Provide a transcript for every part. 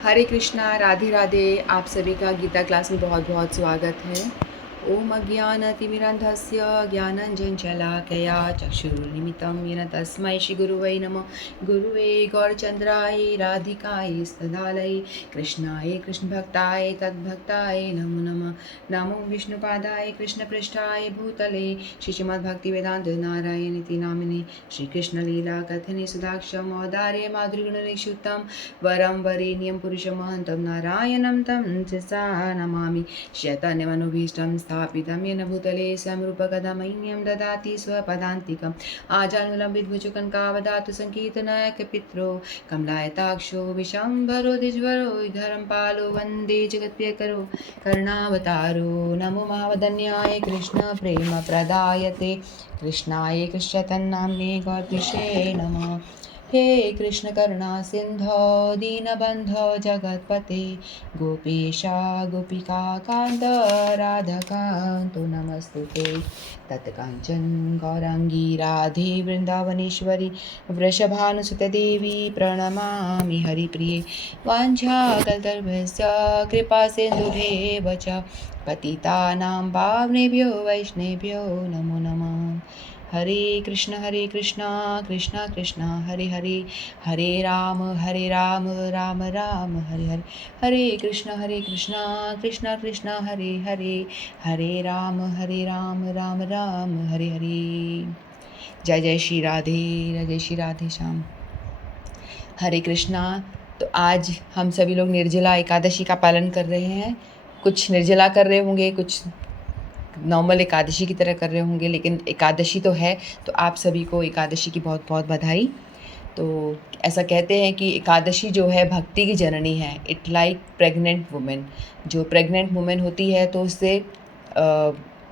हरे कृष्णा, राधे राधे। आप सभी का गीता क्लास में बहुत बहुत स्वागत है। ओम अज्ञानतिमिरन्धस्य ज्ञानञ्जनशलाकया चक्षुरुन्मिलितं येन तस्मै श्रीगुरुवे नमः। गुरुवे गौरचन्द्राय राधिकाय सदालये कृष्णाय कृष्णभक्ताय तद्भक्ताय नमो नमः। नमो विष्णुपादाय कृष्णपृष्ठाय भूतले श्रीमद्भक्तिवेदान्त नारायणीति नामिने श्रीकृष्णलीलाकथने सुधाक्षं औदार्य माधुर्यगुणनिक्षुतं वरं वरेण्यं पुरुषमहन्तं नारायणं तं सा नमामि। शैतान्यमनुभीष्टं स्थापितं येन भूतले समरूपकदमह्यं ददाति स्वपदान्तिकम् आजानुलम्बितभुजकङ्कावदातु सङ्कीर्तनायकपित्रो कमलायताक्षो विशम्भरो द्विजवरो धरं पालो वन्दे जगत्प्रियकरो करुणावतारो नमो महावदन्याय कृष्णप्रेमप्रदायते कृष्णाय कृष्णचैतन्यनाम्ने गौरतीशे नमः। हे कृष्ण करुणा सिंधो दीनबंधो जगतपते गोपेशा गोपिका कांत राधाकांतो नमस्तुते। तत्कांचन गौरांगी राधे वृंदावनेश्वरी वृषभानुसुते देवी प्रणमामि हरिप्रिये। वाञ्छाकल्पतरुभ्यश्च कृपा सिन्धुभ्येव च पतितानां पावनेभ्यो वैष्णवेभ्यो नमो नमः। हरे कृष्ण कृष्ण कृष्ण हरे हरे हरे राम राम राम हरे हरे। हरे कृष्ण कृष्ण कृष्ण हरे हरे हरे राम राम राम हरे हरे। जय जय श्री राधे श्याम। हरे कृष्णा। तो आज हम सभी लोग निर्जला एकादशी का पालन कर रहे हैं। कुछ निर्जला कर रहे होंगे, कुछ नॉर्मल एकादशी की तरह कर रहे होंगे, लेकिन एकादशी तो है। तो आप सभी को एकादशी की बहुत बहुत बधाई। तो ऐसा कहते हैं कि एकादशी जो है भक्ति की जननी है। It like pregnant women. जो प्रेग्नेंट वुमेन होती है तो उससे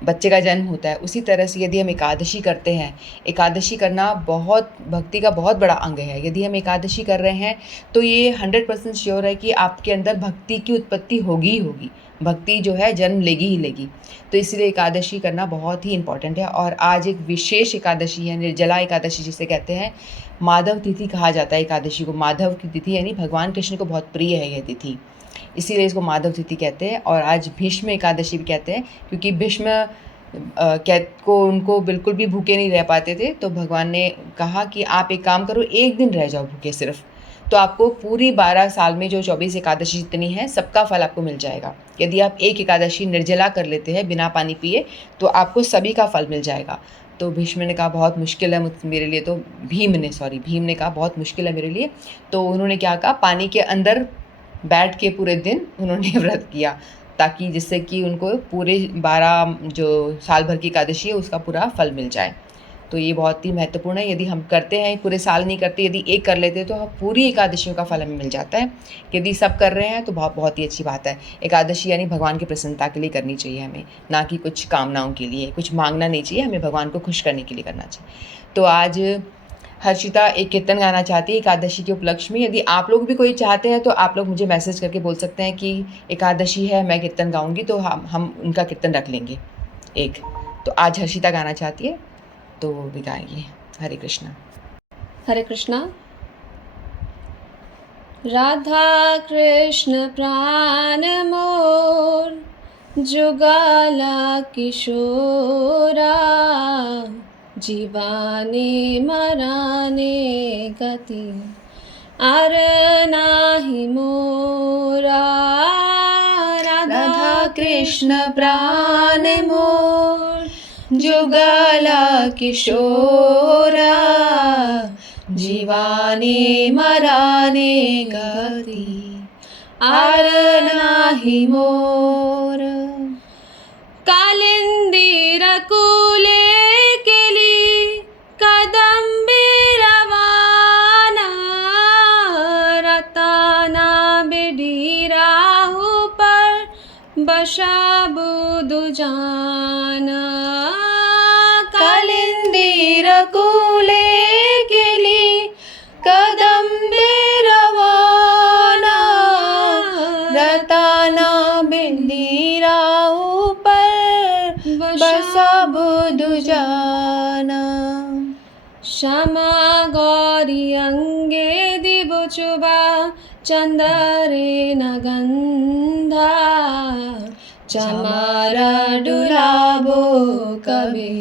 बच्चे का जन्म होता है। उसी तरह से यदि हम एकादशी करते हैं, एकादशी करना बहुत भक्ति का बहुत बड़ा अंग है। यदि हम एकादशी कर रहे हैं तो ये 100% श्योर है कि आपके अंदर भक्ति की उत्पत्ति होगी ही होगी। भक्ति जो है जन्म लेगी ही लेगी। तो इसलिए एकादशी करना बहुत ही इम्पॉर्टेंट है। और आज एक विशेष एकादशी है, निर्जला एकादशी जिसे कहते हैं। माधव तिथि कहा जाता है एकादशी को। माधव की तिथि यानी भगवान कृष्ण को बहुत प्रिय है यह तिथि, इसीलिए इसको माधव तिथि कहते हैं। और आज भीष्म एकादशी भी कहते हैं, क्योंकि भीष्म को उनको बिल्कुल भी भूखे नहीं रह पाते थे। तो भगवान ने कहा कि आप एक काम करो, एक दिन रह जाओ भूखे सिर्फ, तो आपको पूरी 12 साल में जो 24 एकादशी जितनी है सबका फल आपको मिल जाएगा। यदि आप एक एकादशी निर्जला कर लेते हैं बिना पानी पिए तो आपको सभी का फल मिल जाएगा। तो भीष्म ने कहा बहुत मुश्किल है मेरे लिए। तो भीम ने कहा बहुत मुश्किल है मेरे लिए। तो उन्होंने क्या कहा, पानी के अंदर बैठ के पूरे दिन उन्होंने व्रत किया, ताकि जिससे कि उनको पूरे 12 जो साल भर की एकादशी है उसका पूरा फल मिल जाए। तो ये बहुत ही महत्वपूर्ण है। यदि हम करते हैं, पूरे साल नहीं करते, यदि एक कर लेते हैं तो हम पूरी एकादशियों का फल हमें मिल जाता है। यदि सब कर रहे हैं तो बहुत ही अच्छी बात है। एकादशी यानी भगवान की प्रसन्नता के लिए करनी चाहिए हमें, ना कि कुछ कामनाओं के लिए। कुछ मांगना नहीं चाहिए, हमें भगवान को खुश करने के लिए करना चाहिए। तो आज हर्षिता एक कीर्तन गाना चाहती है एकादशी के उपलक्ष्य में। यदि आप लोग भी कोई चाहते हैं तो आप लोग मुझे मैसेज करके बोल सकते हैं कि एकादशी है, मैं कीर्तन गाऊंगी, तो हम उनका कीर्तन रख लेंगे एक। तो आज हर्षिता गाना चाहती है तो वो भी गाएंगे। हरे कृष्णा। हरे कृष्णा। राधा कृष्ण प्राण मोर जुगाला किशोरा जीवाने मराने गति आर नाही मोरा। राधा कृष्ण प्राण मोर जुगाला किशोरा जीवाने मराने गति आर नाही मोर। कालिंदी रकुले केली कदंबे रवाना रताना बिडीरा ऊपर बशा बुदु जाना। कालिंदी रकुले केली कदंबे रवाना रताना बिंदीरा ऊपर बसा बुदु जाना। श्यामा गौरी अंगे दिबुचुबा चंदरेन गंधा चमारा डुलाबो कभी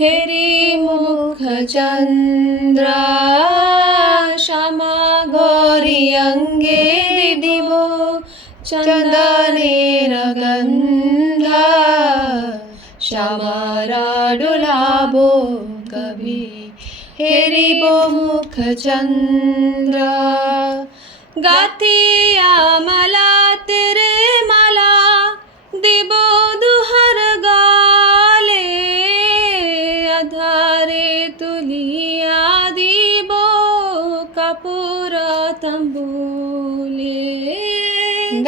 हेरी मुख चंद्र श्यामा गौरी अंगे दिबो चंदनेर गंधा श्यामारा डुलाबो कभी हेरिबो मुख चंद्र गाथिया मला तेरे माला दिबो दुहर गाले अधारे तुलिया दिबो कपूर तंबूले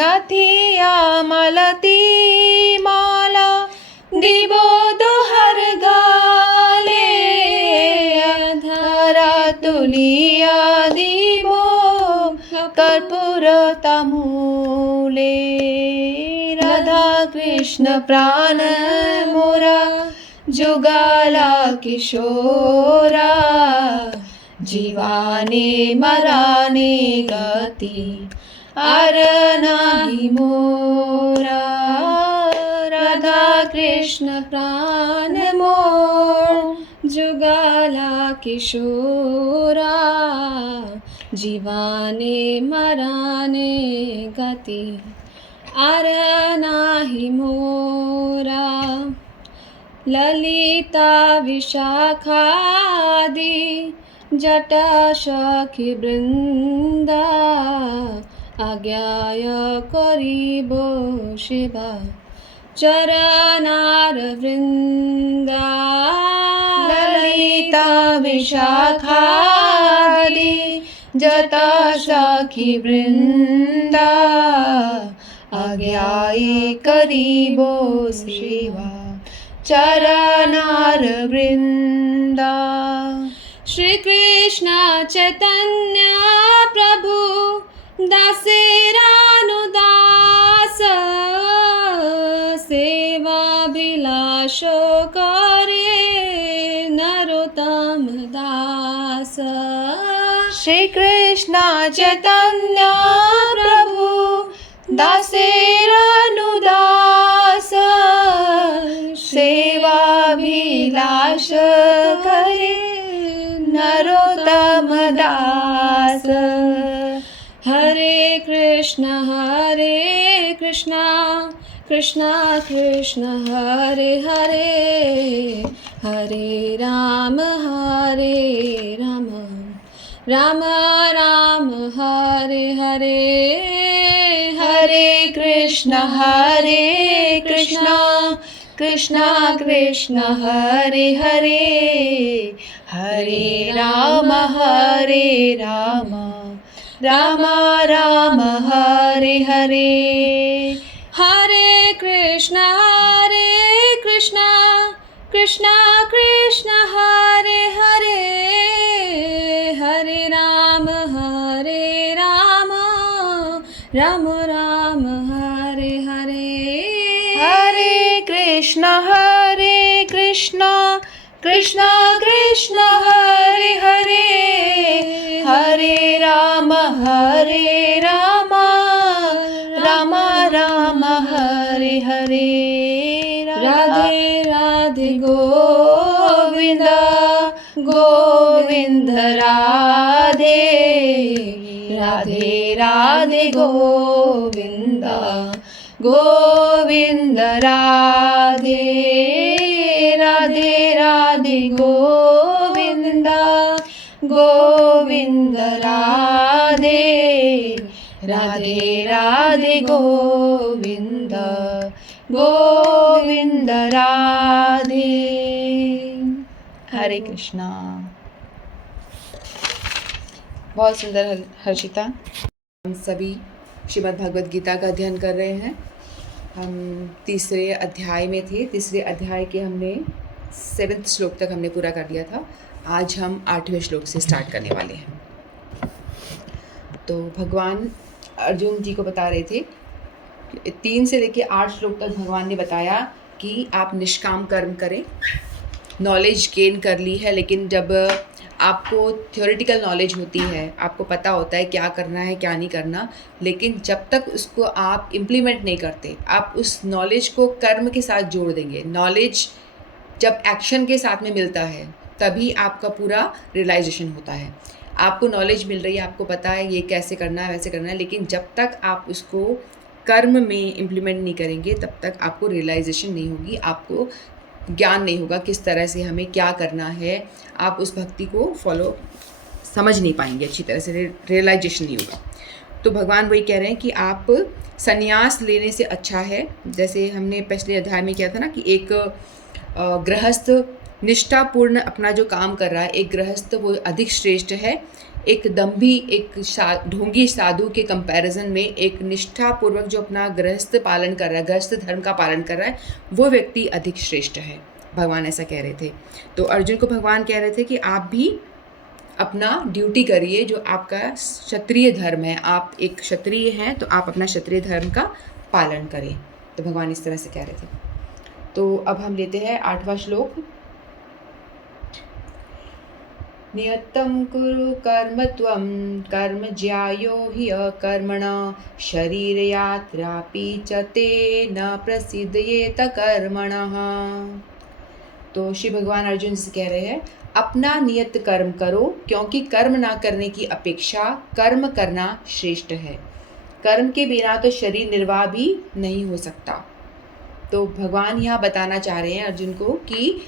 गाथिया मलती माला दिबो दुहर गाले अधारा तुलिया दिबो कर्पूर तमूले राधा कृष्ण प्राण मोरा जुगाला किशोरा जीवाने मराने गति आर नाही मोरा राधा कृष्ण प्राण मोर जुगाला किशोरा जीवाने मराने गति आर नाही मोरा ललिता विशाखादि जटा सखी वृंदा आज्ञाय करिब सेवा चरणार वृंदा ललिता विशाखादि जटा सखी वृंदा आज्ञाय करिबो सेवा चरणार वृंदा श्री कृष्ण चैतन्य प्रभु दासेरानुदास सेवा विलास करे नरोत्तम दास श्री कृष्ण चैतन्य प्रभु दासेरानुदास सेवा विलास करे नरोत्तम दास हरे कृष्ण कृष्ण कृष्ण हरे हरे हरे राम राम राम हरे हरे हरे कृष्ण कृष्ण कृष्ण हरे हरे हरे राम राम राम हरे हरे हरे कृष्ण कृष्ण कृष्ण हरे हरे हरे राम राम राम हरे हरे हरे कृष्ण कृष्ण कृष्ण हरे हरे हरे राम राम राम हरे हरे राधे राधे गोविंद गोविंद राधे राधे राधे गोविंद गोविंद राधे राधे राधे गोविंद गोविंद राधे राधे राधे गोविंद गोविंद राधे। हरे कृष्णा। बहुत सुंदर हर्षिता। हम सभी श्रीमद् भगवद गीता का अध्ययन कर रहे हैं। हम तीसरे अध्याय में थे। तीसरे अध्याय के हमने 7वें श्लोक तक हमने पूरा कर लिया था। आज हम 8वें श्लोक से स्टार्ट करने वाले हैं। तो भगवान अर्जुन जी को बता रहे थे 3 से लेकर 8 श्लोक तक भगवान ने बताया कि आप निष्काम कर्म करें। नॉलेज गेन कर ली है, लेकिन जब आपको थ्योरेटिकल नॉलेज होती है, आपको पता होता है क्या करना है क्या नहीं करना, लेकिन जब तक उसको आप इम्प्लीमेंट नहीं करते, आप उस नॉलेज को कर्म के साथ जोड़ देंगे। नॉलेज जब एक्शन के साथ में मिलता है तभी आपका पूरा रियलाइजेशन होता है। आपको नॉलेज मिल रही है, आपको पता है ये कैसे करना है वैसे करना है, लेकिन जब तक आप उसको कर्म में इम्प्लीमेंट नहीं करेंगे तब तक आपको रियलाइजेशन नहीं होगी, आपको ज्ञान नहीं होगा किस तरह से हमें क्या करना है, आप उस भक्ति को फॉलो समझ नहीं पाएंगे अच्छी तरह से, रियलाइजेशन नहीं होगा। तो भगवान वही कह रहे हैं कि आप संन्यास लेने से अच्छा है, जैसे हमने पिछले अध्याय में किया था ना कि एक गृहस्थ निष्ठापूर्ण अपना जो काम कर रहा है, एक गृहस्थ वो अधिक श्रेष्ठ है एक दम्भी एक ढोंगी साधु के कंपैरिजन में। एक निष्ठापूर्वक जो अपना गृहस्थ पालन कर रहा है, गृहस्थ धर्म का पालन कर रहा है, वो व्यक्ति अधिक श्रेष्ठ है, भगवान ऐसा कह रहे थे। तो अर्जुन को भगवान कह रहे थे कि आप भी अपना ड्यूटी करिए, जो आपका क्षत्रिय धर्म है, आप एक क्षत्रिय हैं तो आप अपना क्षत्रिय धर्म का पालन करें। तो भगवान इस तरह से कह रहे थे। तो अब हम लेते हैं 8वां श्लोक। नियतं कुरु कर्म त्वं कर्म ज्यायो हि अकर्मणा शरीरयात्रापि च ते न प्रसिद्धयेत कर्मणः। तो श्री भगवान अर्जुन से कह रहे हैं अपना नियत कर्म करो, क्योंकि कर्म ना करने की अपेक्षा कर्म करना श्रेष्ठ है। कर्म के बिना तो शरीर निर्वाह भी नहीं हो सकता। तो भगवान यहाँ बताना चाह रहे हैं अर्जुन को कि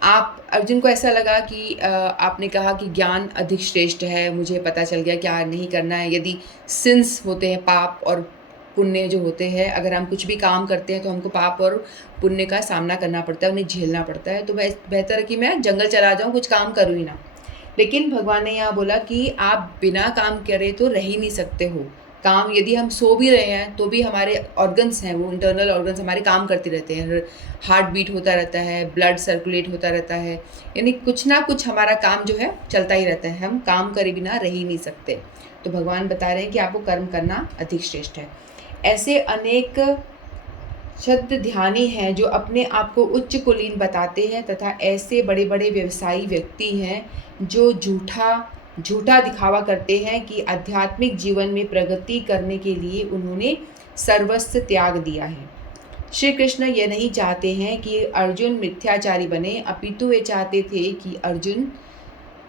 अर्जुन को ऐसा लगा कि आपने कहा कि ज्ञान अधिक श्रेष्ठ है, मुझे पता चल गया क्या नहीं करना है। यदि सिंस होते हैं, पाप और पुण्य जो होते हैं, अगर हम कुछ भी काम करते हैं तो हमको पाप और पुण्य का सामना करना पड़ता है, उन्हें झेलना पड़ता है। तो बेहतर है कि मैं जंगल चला जाऊँ, कुछ काम करूँ ही ना। लेकिन भगवान ने यहाँ बोला कि आप बिना काम करे तो रह ही नहीं सकते हो। काम, यदि हम सो भी रहे हैं तो भी हमारे ऑर्गन्स हैं, वो इंटरनल ऑर्गन्स हमारे काम करते रहते हैं, हार्ट बीट होता रहता है, ब्लड सर्कुलेट होता रहता है, यानी कुछ ना कुछ हमारा काम जो है चलता ही रहता है। हम काम करे बिना रह ही नहीं सकते। तो भगवान बता रहे हैं कि आपको कर्म करना अधिक श्रेष्ठ है। ऐसे अनेक शुद्ध ध्यानी हैं जो अपने आप को उच्च कुलीन बताते हैं, तथा ऐसे बड़े बड़े व्यवसायी व्यक्ति हैं जो झूठा दिखावा करते हैं कि आध्यात्मिक जीवन में प्रगति करने के लिए उन्होंने सर्वस्व त्याग दिया है। श्री कृष्ण ये नहीं चाहते हैं कि अर्जुन मिथ्याचारी बने, अपितु वे चाहते थे कि अर्जुन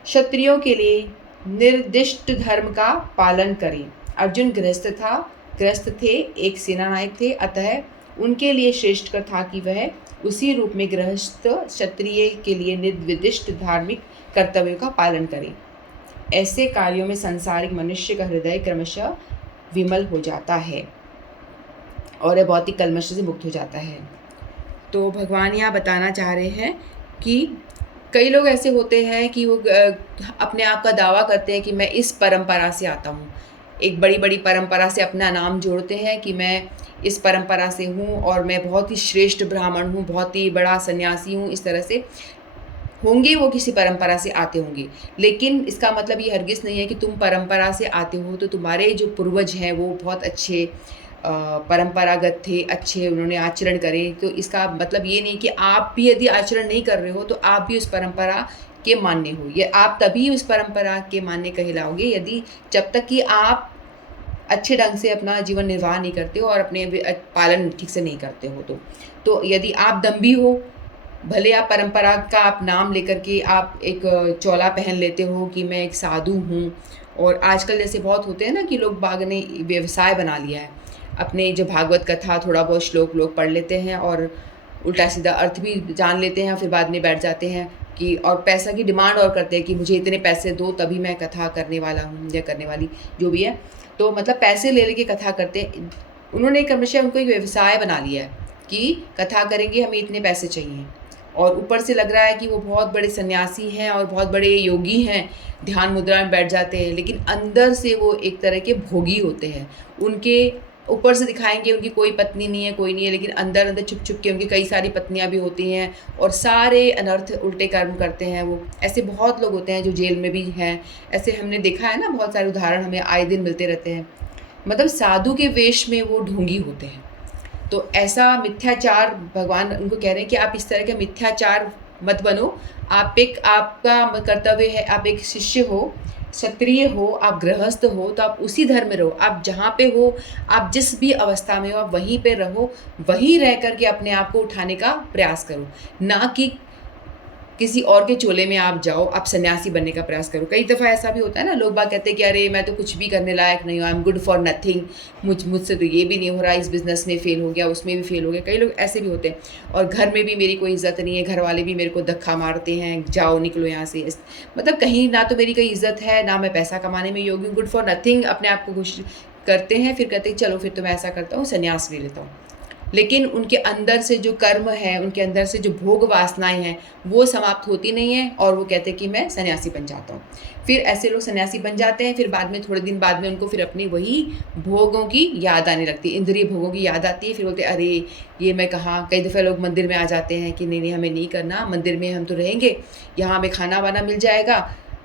क्षत्रियों के लिए निर्दिष्ट धर्म का पालन करें। अर्जुन गृहस्थ थे, एक सेनानायक थे, अतः उनके लिए श्रेष्ठ था कि वह उसी रूप में गृहस्थ क्षत्रिय के लिए निर्दिष्ट धार्मिक कर्तव्यों का पालन करें। ऐसे कार्यों में सांसारिक मनुष्य का हृदय क्रमशः विमल हो जाता है और यह भौतिक कल्मश से मुक्त हो जाता है। तो भगवान यहाँ बताना चाह रहे हैं कि कई लोग ऐसे होते हैं कि वो अपने आप का दावा करते हैं कि मैं इस परंपरा से आता हूँ, एक बड़ी बड़ी परंपरा से अपना नाम जोड़ते हैं कि मैं इस परंपरा से हूँ और मैं बहुत ही श्रेष्ठ ब्राह्मण हूँ, बहुत ही बड़ा सन्यासी हूँ। इस तरह से होंगे, वो किसी परंपरा से आते होंगे, लेकिन इसका मतलब ये हरगिज़ नहीं है कि तुम परंपरा से आते हो तो तुम्हारे जो पूर्वज हैं वो बहुत अच्छे परंपरागत थे, अच्छे उन्होंने आचरण करे। तो इसका मतलब ये नहीं कि आप भी यदि आचरण नहीं कर रहे हो तो आप भी उस परंपरा के मान्य हो। ये आप तभी उस परंपरा के मान्य कहलाओगे यदि जब तक कि आप अच्छे ढंग से अपना जीवन निर्वाह नहीं करते हो और अपने पालन ठीक से नहीं करते हो। तो यदि आप दम्भी हो, भले आप परंपरा का आप नाम लेकर के आप एक चोला पहन लेते हो कि मैं एक साधु हूँ, और आजकल जैसे बहुत होते हैं ना कि लोग बाग ने व्यवसाय बना लिया है, अपने जो भागवत कथा थोड़ा बहुत श्लोक लोग पढ़ लेते हैं और उल्टा सीधा अर्थ भी जान लेते हैं, फिर बाद में बैठ जाते हैं कि और पैसा की डिमांड और करते हैं कि मुझे इतने पैसे दो तभी मैं कथा करने वाला हूँ या करने वाली जो भी है। तो मतलब पैसे ले लेके कथा करते हैं। उन्होंने क्रमशः उनको एक व्यवसाय बना लिया है कि कथा करेंगे, हमें इतने पैसे चाहिए, और ऊपर से लग रहा है कि वो बहुत बड़े सन्यासी हैं और बहुत बड़े योगी हैं, ध्यान मुद्रा में बैठ जाते हैं, लेकिन अंदर से वो एक तरह के भोगी होते हैं। उनके ऊपर से दिखाएंगे उनकी कोई पत्नी नहीं है, कोई नहीं है, लेकिन अंदर छुप छुप के उनकी कई सारी पत्नियां भी होती हैं और सारे अनर्थ उल्टे कर्म करते हैं वो। ऐसे बहुत लोग होते हैं जो जेल में भी हैं। ऐसे हमने देखा है ना, बहुत सारे उदाहरण हमें आए दिन मिलते रहते हैं। मतलब साधु के वेश में वो ढोंगी होते हैं। तो ऐसा मिथ्याचार, भगवान उनको कह रहे हैं कि आप इस तरह के मिथ्याचार मत बनो। आपका कर्तव्य है, आप एक शिष्य हो, क्षत्रिय हो, आप गृहस्थ हो, तो आप उसी धर्म में रहो। आप जहाँ पे हो, आप जिस भी अवस्था में हो, आप वहीं पे रहो, वहीं रह करके अपने आप को उठाने का प्रयास करो, ना कि किसी और के चोले में आप जाओ, आप सन्यासी बनने का प्रयास करो। कई दफ़ा ऐसा भी होता है ना, लोग बाग कहते हैं कि अरे मैं तो कुछ भी करने लायक नहीं हूँ, I am good for nothing, मुझसे तो ये भी नहीं हो रहा, इस बिज़नेस में फ़ेल हो गया, उसमें भी फ़ेल हो गया। कई लोग ऐसे भी होते हैं। और घर में भी मेरी कोई इज़्ज़त नहीं है, घर वाले भी मेरे को धक्का मारते हैं, जाओ निकलो यहाँ से। मतलब कहीं ना तो मेरी कोई इज़्ज़त है, ना मैं पैसा कमाने में योग्य हूँ, गुड फॉर नथिंग अपने आप को घोषित करते हैं। फिर कहते हैं चलो फिर तो मैं ऐसा करता हूँ, संन्यास ले लेता हूँ। लेकिन उनके अंदर से जो कर्म है, उनके अंदर से जो भोग वासनाएं हैं, वो समाप्त होती नहीं है, और वो कहते हैं कि मैं सन्यासी बन जाता हूँ। फिर ऐसे लोग सन्यासी बन जाते हैं, फिर बाद में थोड़े दिन बाद में उनको फिर अपनी वही भोगों की याद आने लगती है, इंद्रिय भोगों की याद आती है। फिर बोलते हैं अरे ये मैं कहाँ। कई दफ़े लोग मंदिर में आ जाते हैं कि नहीं नहीं हमें नहीं करना, मंदिर में हम तो रहेंगे, यहाँ हमें खाना वाना मिल जाएगा,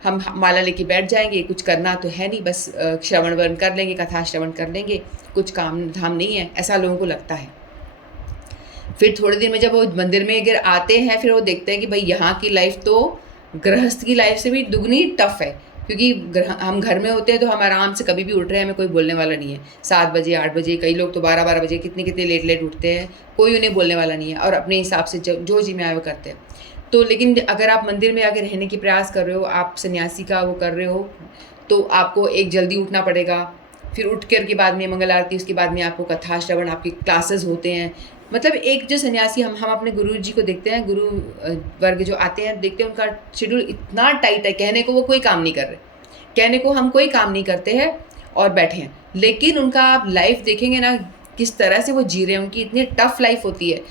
हम माला लेके बैठ जाएंगे, कुछ करना तो है नहीं, बस श्रवण वर्ण कर लेंगे, कथा श्रवण कर लेंगे, कुछ काम धाम नहीं है, ऐसा लोगों को लगता है। फिर थोड़े दिन में जब वो मंदिर में अगर आते हैं, फिर वो देखते हैं कि भाई यहाँ की लाइफ तो गृहस्थ की लाइफ से भी दुगनी टफ है, क्योंकि हम घर में होते हैं तो हम आराम से कभी भी उठ रहे हैं, हमें कोई बोलने वाला नहीं है। 7 बजे 8 बजे, कई लोग तो 12-12 बजे कितने लेट उठते हैं, कोई उन्हें बोलने वाला नहीं है, और अपने हिसाब से जो जी में आए वो करते हैं। तो लेकिन अगर आप मंदिर में आके रहने की प्रयास कर रहे हो, आप सन्यासी का वो कर रहे हो, तो आपको एक जल्दी उठना पड़ेगा। फिर उठ कर के बाद में मंगल आरती, उसके बाद में आपको कथा श्रवण, आपके क्लासेस होते हैं। मतलब एक जो सन्यासी, हम अपने गुरु जी को देखते हैं, गुरु वर्ग जो आते हैं, देखते हैं उनका शेड्यूल इतना टाइट है, कहने को वो कोई काम नहीं कर रहे, कहने को हम कोई काम नहीं करते हैं और बैठे हैं, लेकिन उनका आप लाइफ देखेंगे ना, किस तरह से वो जी रहे हैं, उनकी इतनी टफ लाइफ होती है।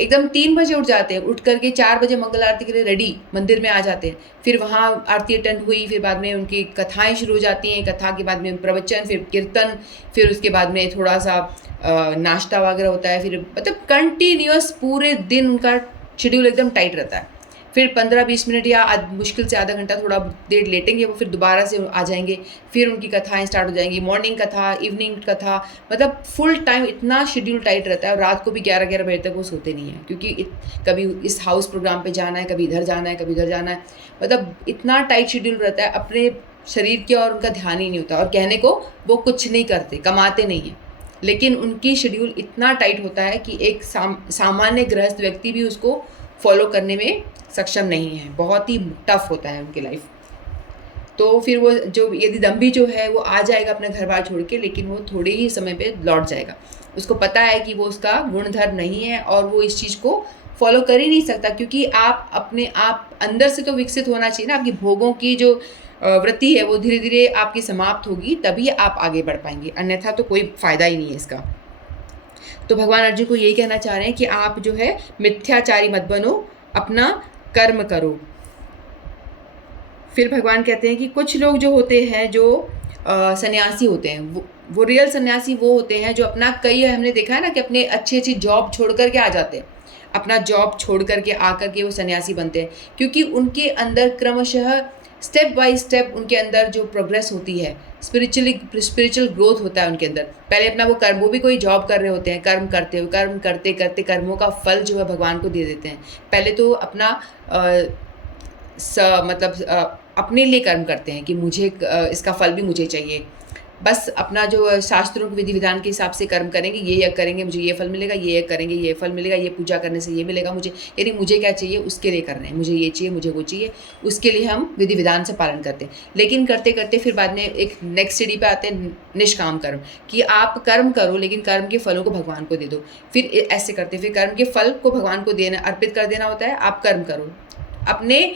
एकदम 3 बजे उठ जाते हैं, उठ करके 4 बजे मंगल आरती के लिए रेडी मंदिर में आ जाते हैं। फिर वहाँ आरती अटेंड हुई, फिर बाद में उनकी कथाएं शुरू हो जाती हैं, कथा के बाद में प्रवचन, फिर कीर्तन, फिर उसके बाद में थोड़ा सा नाश्ता वगैरह होता है। फिर मतलब कंटिन्यूअस पूरे दिन उनका शेड्यूल एकदम टाइट रहता है। फिर 15-20 मिनट या मुश्किल से आधा घंटा थोड़ा देर लेटेंगे, वो फिर दोबारा से आ जाएंगे, फिर उनकी कथाएं स्टार्ट हो जाएंगी, मॉर्निंग कथा, इवनिंग कथा, मतलब फुल टाइम इतना शेड्यूल टाइट रहता है। और रात को भी 11-11 बजे तक वो सोते नहीं हैं, क्योंकि कभी इस हाउस प्रोग्राम पे जाना है, कभी इधर जाना है, कभी इधर जाना है, मतलब इतना टाइट शेड्यूल रहता है, अपने शरीर की और उनका ध्यान ही नहीं होता। और कहने को वो कुछ नहीं करते, कमाते नहीं हैं, लेकिन उनकी शेड्यूल इतना टाइट होता है कि एक सामान्य गृहस्थ व्यक्ति भी उसको फॉलो करने में सक्षम नहीं है, बहुत ही टफ होता है उनकी लाइफ। तो फिर वो जो यदि दम्भी जो है वो आ जाएगा अपने घर बार छोड़ के, लेकिन वो थोड़े ही समय पे लौट जाएगा। उसको पता है कि वो उसका गुणधर नहीं है, और वो इस चीज़ को फॉलो कर ही नहीं सकता, क्योंकि आप अपने आप अंदर से तो विकसित होना चाहिए ना। आपकी भोगों की जो वृत्ति है वो धीरे धीरे आपकी समाप्त होगी, तभी आप आगे बढ़ पाएंगे, अन्यथा तो कोई फ़ायदा ही नहीं है इसका। तो भगवान अर्जुन को यही कहना चाह रहे हैं कि आप जो है मिथ्याचारी मत बनो, अपना कर्म करो। फिर भगवान कहते हैं कि कुछ लोग जो होते हैं, जो सन्यासी होते हैं, वो रियल सन्यासी वो होते हैं जो अपना, कई हमने देखा है ना कि अपने अच्छी अच्छी जॉब छोड़ करके आ जाते हैं, अपना जॉब छोड़ करके आकर के वो सन्यासी बनते हैं, क्योंकि उनके अंदर क्रमशः स्टेप बाय स्टेप उनके अंदर जो प्रोग्रेस होती है, स्पिरिचुअल ग्रोथ होता है उनके अंदर। पहले अपना वो भी कोई जॉब कर रहे होते हैं, कर्म करते करते कर्मों का फल जो है भगवान को दे देते हैं। पहले तो अपना अपने लिए कर्म करते हैं कि मुझे इसका फल भी मुझे चाहिए, बस अपना जो शास्त्रों के विधि विधान के हिसाब से कर्म करेंगे, ये यज्ञ करेंगे मुझे ये फल मिलेगा, ये यज्ञ करेंगे ये फल मिलेगा, ये पूजा करने से ये मिलेगा मुझे, यानी मुझे क्या चाहिए उसके लिए कर रहे हैं, मुझे ये चाहिए मुझे वो चाहिए, उसके लिए हम विधि विधान से पालन करते हैं। लेकिन करते करते फिर बाद में एक नेक्स्ट सीढ़ी पे आते हैं निष्काम कर्म, कि आप कर्म करो लेकिन कर्म के फलों को भगवान को दे दो। फिर ऐसे करते, फिर कर्म के फल को भगवान को देना, अर्पित कर देना होता है। आप कर्म करो, अपने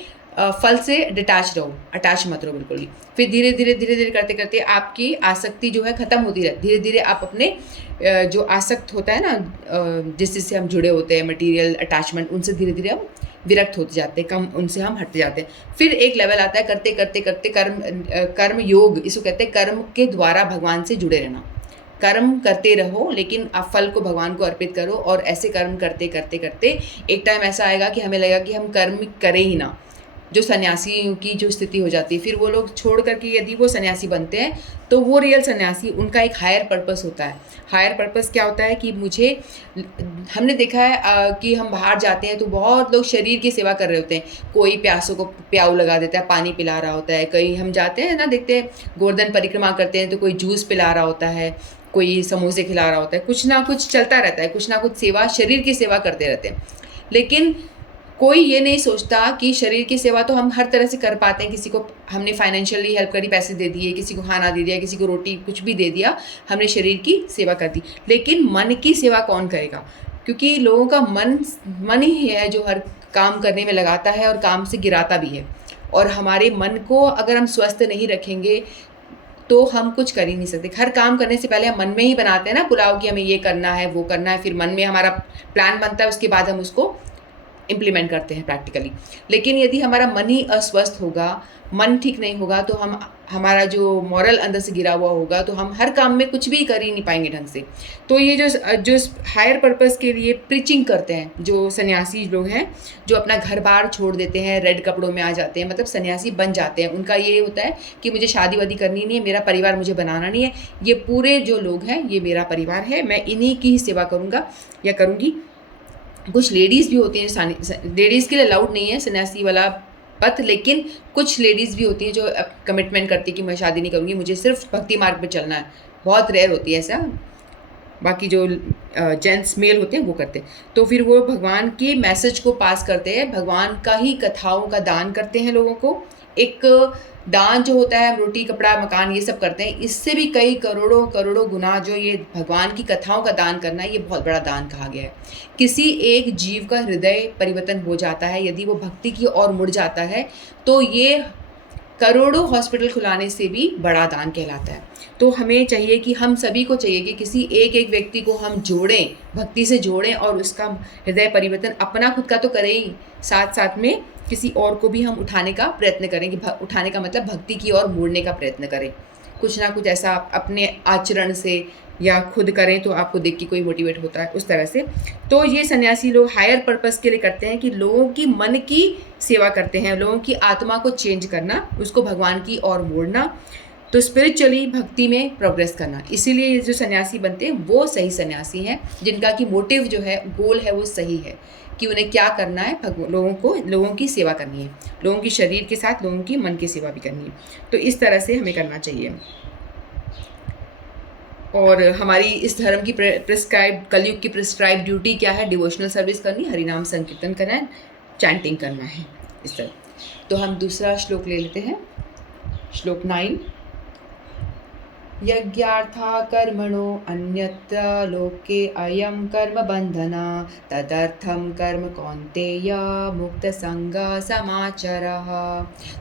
फल से डिटैच रहो, अटैच मत रहो बिल्कुल ही। फिर धीरे धीरे करते करते आपकी आसक्ति जो है ख़त्म होती है। धीरे धीरे आप अपने जो आसक्त होता है ना, जिससे हम जुड़े होते हैं, मटेरियल अटैचमेंट, उनसे धीरे धीरे हम विरक्त होते जाते हैं, कम उनसे हम हट जाते हैं। फिर एक लेवल आता है, करते करते कर्म योग, इसको कहते हैं कर्म के द्वारा भगवान से जुड़े रहना। कर्म करते रहो लेकिन आप फल को भगवान को अर्पित करो, और ऐसे कर्म करते करते एक टाइम ऐसा आएगा कि हमें लगेगा कि हम कर्म करें ही ना, जो सन्यासियों की जो स्थिति हो जाती है। फिर वो लोग छोड़ करके यदि वो सन्यासी बनते हैं तो वो रियल सन्यासी, उनका एक हायर पर्पस होता है। हायर पर्पस क्या होता है कि मुझे, हमने देखा है कि हम बाहर जाते हैं तो बहुत लोग शरीर की सेवा कर रहे होते हैं। कोई प्यासों को प्याऊ लगा देता है, पानी पिला रहा होता है। कहीं हम जाते हैं ना, देखते हैं गोवर्धन परिक्रमा करते हैं तो कोई जूस पिला रहा होता है, कोई समोसे खिला रहा होता है, कुछ ना कुछ चलता रहता है, कुछ ना कुछ सेवा, शरीर की सेवा करते रहते हैं। लेकिन कोई ये नहीं सोचता कि शरीर की सेवा तो हम हर तरह से कर पाते हैं। किसी को हमने फाइनेंशियली हेल्प करी, पैसे दे दिए, किसी को खाना दे दिया, किसी को रोटी, कुछ भी दे दिया, हमने शरीर की सेवा कर दी। लेकिन मन की सेवा कौन करेगा? क्योंकि लोगों का मन ही है जो हर काम करने में लगाता है और काम से गिराता भी है। और हमारे मन को अगर हम स्वस्थ नहीं रखेंगे तो हम कुछ कर ही नहीं सकते। हर काम करने से पहले हम मन में ही बनाते हैं ना पुलाव कि हमें ये करना है, वो करना है, फिर मन में हमारा प्लान बनता है, उसके बाद हम उसको इम्प्लीमेंट करते हैं प्रैक्टिकली। लेकिन यदि हमारा मन ही अस्वस्थ होगा, मन ठीक नहीं होगा, तो हमारा जो मॉरल अंदर से गिरा हुआ होगा तो हम हर काम में कुछ भी कर ही नहीं पाएंगे ढंग से। तो ये जो हायर पर्पस के लिए प्रीचिंग करते हैं, जो सन्यासी लोग हैं, जो अपना घर बार छोड़ देते हैं, रेड कपड़ों में आ जाते हैं, मतलब सन्यासी बन जाते हैं, उनका ये होता है कि मुझे शादी वादी करनी नहीं है, मेरा परिवार मुझे बनाना नहीं है, ये पूरे जो लोग हैं ये मेरा परिवार है, मैं इन्हीं की ही सेवा करूँगा या करूँगी। कुछ लेडीज़ भी होती हैं, लेडीज़ के लिए अलाउड नहीं है सन्यासी वाला पथ, लेकिन कुछ लेडीज़ भी होती हैं जो कमिटमेंट करती है कि मैं शादी नहीं करूँगी, मुझे सिर्फ भक्ति मार्ग पे चलना है। बहुत रेयर होती है ऐसा, बाकी जो जेंट्स मेल होते हैं वो करते हैं। तो फिर वो भगवान के मैसेज को पास करते हैं, भगवान का ही कथाओं का दान करते हैं लोगों को। एक दान जो होता है, हम रोटी कपड़ा मकान ये सब करते हैं, इससे भी कई करोड़ों करोड़ों गुना जो ये भगवान की कथाओं का दान करना है, ये बहुत बड़ा दान कहा गया है। किसी एक जीव का हृदय परिवर्तन हो जाता है यदि वो भक्ति की ओर मुड़ जाता है, तो ये करोड़ों हॉस्पिटल खुलाने से भी बड़ा दान कहलाता है। तो हमें चाहिए कि हम सभी को चाहिए कि किसी एक एक व्यक्ति को हम जोड़ें, भक्ति से जोड़ें, और उसका हृदय परिवर्तन अपना खुद का तो करें ही, साथ साथ में किसी और को भी हम उठाने का प्रयत्न करें। कि उठाने का मतलब भक्ति की ओर मोड़ने का प्रयत्न करें। कुछ ना कुछ ऐसा अपने आचरण से या खुद करें तो आपको देख के कोई मोटिवेट होता है, उस तरह से। तो ये सन्यासी लोग हायर पर्पस के लिए करते हैं कि लोगों की मन की सेवा करते हैं, लोगों की आत्मा को चेंज करना, उसको भगवान की ओर मोड़ना, तो स्पिरिचुअली भक्ति में प्रोग्रेस करना। इसीलिए ये जो सन्यासी बनते हैं वो सही सन्यासी हैं, जिनका कि मोटिव जो है, गोल है, वो सही है कि उन्हें क्या करना है, लोगों की सेवा करनी है, लोगों की शरीर के साथ लोगों की मन की सेवा भी करनी है। तो इस तरह से हमें करना चाहिए। और हमारी इस धर्म की प्रिस्क्राइब, कलयुग की प्रिस्क्राइब ड्यूटी क्या है? डिवोशनल सर्विस करनी, हरिनाम संकीर्तन करना है, चैंटिंग करना है, इस तरह। तो हम दूसरा श्लोक ले लेते हैं, श्लोक 9। यज्ञार्था कर्मणो अन्यत्र लोके अयं कर्म बंधना तदर्थम कर्म कौन्तेय मुक्त संग समाचरः।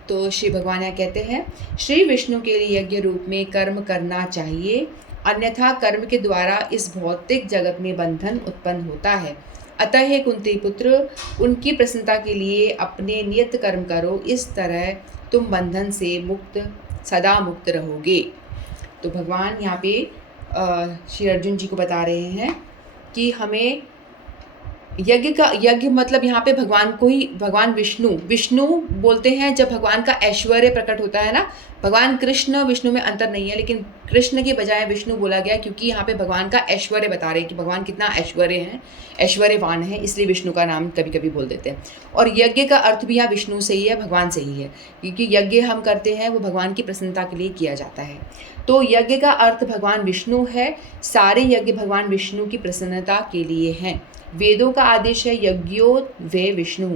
तो श्री भगवान यहाँ कहते हैं, श्री विष्णु के लिए यज्ञ रूप में कर्म करना चाहिए, अन्यथा कर्म के द्वारा इस भौतिक जगत में बंधन उत्पन्न होता है। अतः हे कुंती पुत्र, उनकी प्रसन्नता के लिए अपने नियत कर्म करो, इस तरह तुम बंधन से सदा मुक्त रहोगे। तो भगवान यहाँ पे श्री अर्जुन जी को बता रहे हैं कि हमें यज्ञ मतलब यहाँ पे भगवान को ही, भगवान विष्णु बोलते हैं जब भगवान का ऐश्वर्य प्रकट होता है ना। भगवान कृष्ण विष्णु में अंतर नहीं है, लेकिन कृष्ण के बजाय विष्णु बोला गया क्योंकि यहाँ पे भगवान का ऐश्वर्य बता रहे हैं कि भगवान कितना ऐश्वर्यवान है, इसलिए विष्णु का नाम कभी कभी बोल देते हैं। और यज्ञ का अर्थ भी यहाँ विष्णु से ही है, भगवान से ही है, क्योंकि यज्ञ हम करते हैं वो भगवान की प्रसन्नता के लिए किया जाता है। तो यज्ञ का अर्थ भगवान विष्णु है, सारे यज्ञ भगवान विष्णु की प्रसन्नता के लिए हैं। वेदों का आदेश है यज्ञो वे विष्णु।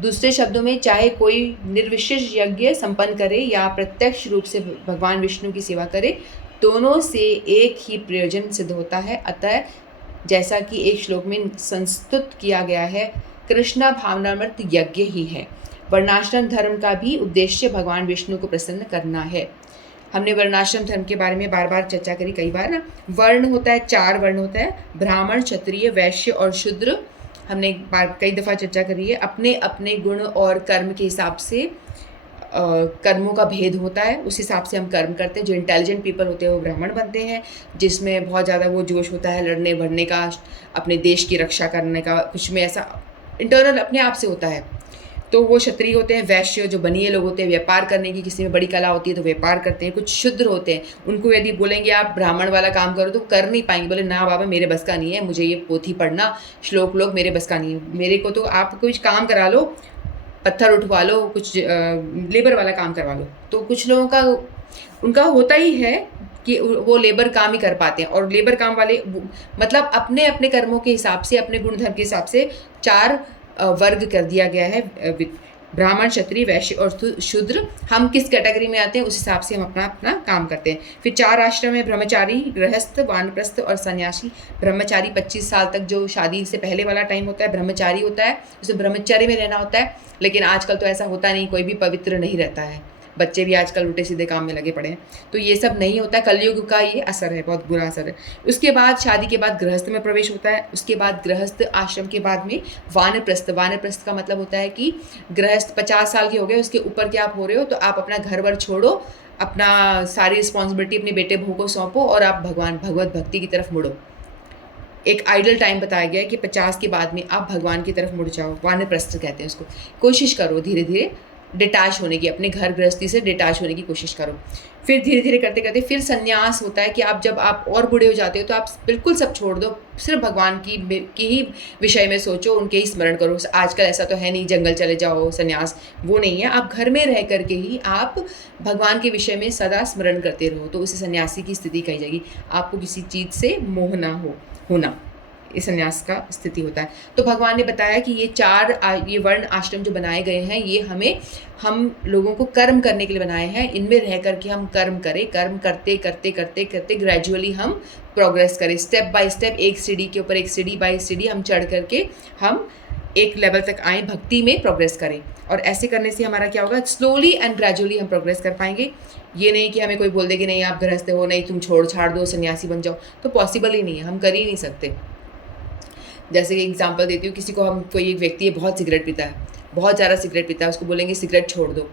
दूसरे शब्दों में, चाहे कोई निर्विशेष यज्ञ संपन्न करे या प्रत्यक्ष रूप से भगवान विष्णु की सेवा करे, दोनों से एक ही प्रयोजन सिद्ध होता है। अतः जैसा कि एक श्लोक में संस्तुत किया गया है, कृष्ण भावनामृत यज्ञ ही है। वर्णाश्रम धर्म का भी उद्देश्य भगवान विष्णु को प्रसन्न करना है। हमने वर्णाश्रम धर्म के बारे में बार बार चर्चा करी कई बार ना। वर्ण होता है, 4 वर्ण होता है, ब्राह्मण, क्षत्रिय, वैश्य और शूद्र। हमने कई दफ़ा चर्चा करी है। अपने अपने गुण और कर्म के हिसाब से कर्मों का भेद होता है, उस हिसाब से हम कर्म करते हैं। जो इंटेलिजेंट पीपल होते हैं वो ब्राह्मण बनते हैं, जिसमें बहुत ज़्यादा वो जोश होता है लड़ने भड़ने का, अपने देश की रक्षा करने का, कुछ में ऐसा इंटरनल अपने आप से होता है। तो वो क्षत्रिय होते हैं। वैश्य जो बनिए लोग होते हैं, व्यापार करने की किसी में बड़ी कला होती है तो व्यापार करते हैं। कुछ शूद्र होते हैं, उनको यदि बोलेंगे आप ब्राह्मण वाला काम करो तो कर नहीं पाएंगे, बोले ना बाबा मेरे बस का नहीं है, मुझे ये पोथी पढ़ना श्लोक लोग मेरे बस का नहीं है, मेरे को तो आप कुछ काम करा लो, पत्थर उठवा लो, कुछ लेबर वाला काम करवा लो। तो कुछ लोगों का उनका होता ही है कि वो लेबर काम ही कर पाते हैं। और लेबर काम वाले मतलब अपने अपने कर्मों के हिसाब से, अपने गुणधर्म के हिसाब से 4 वर्ग कर दिया गया है, ब्राह्मण, क्षत्रिय, वैश्य और शूद्र। हम किस कैटेगरी में आते हैं उस हिसाब से हम अपना अपना काम करते हैं। फिर 4 आश्रम है, ब्रह्मचारी, गृहस्थ, वानप्रस्थ और सन्यासी। ब्रह्मचारी 25 साल तक जो शादी से पहले वाला टाइम होता है ब्रह्मचारी होता है, उसे ब्रह्मचर्य में रहना होता है। लेकिन आजकल तो ऐसा होता नहीं, कोई भी पवित्र नहीं रहता है, बच्चे भी आजकल उल्टे सीधे काम में लगे पड़े हैं। तो ये सब नहीं होता है, कलयुग का ये असर है, बहुत बुरा असर है। उसके बाद शादी के बाद गृहस्थ में प्रवेश होता है। उसके बाद गृहस्थ आश्रम के बाद में वानप्रस्थ। वानप्रस्थ का मतलब होता है कि गृहस्थ 50 साल के हो गए, उसके ऊपर के आप हो रहे हो तो आप अपना घर वर छोड़ो, अपना सारी रिस्पॉन्सिबिलिटी अपने बेटे बहू को सौंपो और आप भगवत भक्ति की तरफ मुड़ो। एक आइडल टाइम बताया गया है कि 50 के बाद में आप भगवान की तरफ मुड़ जाओ, वानप्रस्थ कहते हैं उसको। कोशिश करो धीरे धीरे डिटैच होने की, अपने घर गृहस्थी से डिटैच होने की कोशिश करो। फिर धीरे धीरे करते करते फिर संन्यास होता है कि आप जब आप और बूढ़े हो जाते हो तो आप बिल्कुल सब छोड़ दो, सिर्फ भगवान की ही विषय में सोचो, उनके ही स्मरण करो। आजकल ऐसा तो है नहीं जंगल चले जाओ संन्यास, वो नहीं है। आप घर में रह करके ही आप भगवान के विषय में सदा स्मरण करते रहो, तो उसे सन्यासी की स्थिति कही जाएगी। आपको किसी चीज़ से मोह ना होना, इस संन्यास का स्थिति होता है। तो भगवान ने बताया कि ये 4 ये वर्ण आश्रम जो बनाए गए हैं ये हम लोगों को कर्म करने के लिए बनाए हैं। इनमें रह करके हम कर्म करें, कर्म करते करते करते करते ग्रेजुअली हम प्रोग्रेस करें, स्टेप बाय स्टेप, एक सीढ़ी के ऊपर एक सीढ़ी बाय सीढ़ी हम चढ़ करके हम एक लेवल तक आए, भक्ति में प्रोग्रेस करें। और ऐसे करने से हमारा क्या होगा, स्लोली एंड ग्रेजुअली हम प्रोग्रेस कर पाएंगे। ये नहीं कि हमें कोई बोल दे कि नहीं आप गृहस्थ हो, नहीं तुम छोड़ छाड़ दो सन्यासी बन जाओ, तो पॉसिबल ही नहीं है, हम कर ही नहीं सकते। जैसे कि एग्जांपल देती हूँ, किसी को हम कोई एक व्यक्ति है बहुत सिगरेट पीता है, बहुत ज़्यादा सिगरेट पीता है, उसको बोलेंगे सिगरेट छोड़ दो,